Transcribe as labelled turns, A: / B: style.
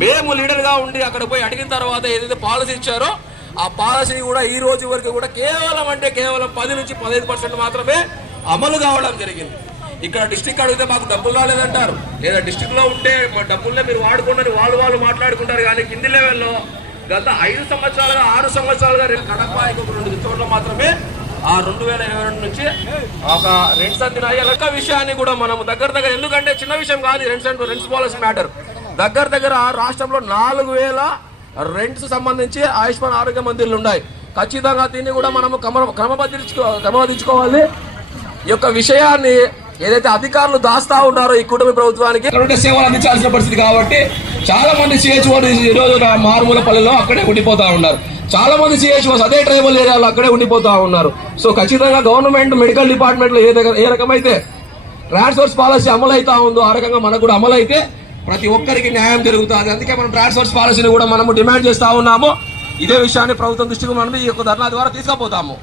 A: మేము లీడర్గా ఉండి అక్కడ పోయి అడిగిన తర్వాత ఏదైతే పాలసీ ఇచ్చారో ఆ పాలసీ కూడా ఈ రోజు వరకు కూడా కేవలం అంటే కేవలం పది నుంచి పదహైదు పర్సెంట్ మాత్రమే అమలు కావడం జరిగింది. ఇక్కడ డిస్టిక్ అడిగితే మాకు డబ్బులు రాలేదంటారు. లేదా డిస్టిక్లో ఉంటే డబ్బులనే డబ్బుల్నే మీరు వాడుకోండి వాళ్ళు వాళ్ళు మాట్లాడుకుంటారు. కానీ కింది లెవెల్లో గత ఐదు సంవత్సరాలుగా ఆరు సంవత్సరాలుగా రేపు కడప ఇంకొక రెండు చోట్ల మాత్రమే ఆ రెండు వేల ఇరవై రెండు నుంచి ఒక రెండు సంతిన లెక్క విషయాన్ని కూడా మనం దగ్గర దగ్గర ఎందుకంటే చిన్న విషయం కాదు రెండు సెంట్ రెండు పాలసీ మ్యాటర్ దగ్గర దగ్గర రాష్ట్రంలో నాలుగు వేల రెంట్స్ సంబంధించి ఆయుష్మాన్ ఆరోగ్య మందిర్లు ఉన్నాయి. ఖచ్చితంగా దీన్ని కూడా మనము క్రమ క్రమబద్ధీకరించుకో క్రమబద్ధీంచుకోవాలి ఈ యొక్క విషయాన్ని ఏదైతే అధికారులు దాస్తా ఉన్నారో ఈ కుటుంబ ప్రభుత్వానికి సేవలు అందించాల్సిన పరిస్థితి కాబట్టి చాలా మంది సిహెచ్ఓలు ఈ రోజు మారుమూల పల్లెలో అక్కడే ఉండిపోతా ఉన్నారు. చాలా మంది సిహెచ్ఓస్ అదే ట్రైబల్ ఏరియాలో అక్కడే ఉండిపోతా ఉన్నారు. సో ఖచ్చితంగా గవర్నమెంట్ మెడికల్ డిపార్ట్మెంట్లో ఏ దగ్గర ఏ రకమైతే ట్రాన్స్ఫర్స్ పాలసీ అమలు అవుతా ఉందో ఆ రకంగా మనకు కూడా అమలు అయితే ప్రతి ఒక్కరికి న్యాయం జరుగుతుంది. అందుకే మనం ట్రాన్స్ఫర్స్ పాలసీని కూడా మనము డిమాండ్ చేస్తూ ఉన్నాము. ఇదే విషయాన్ని ప్రభుత్వం దృష్టికి మనం ఈ యొక్క ధర్నా ద్వారా తీసుకుపోతాము.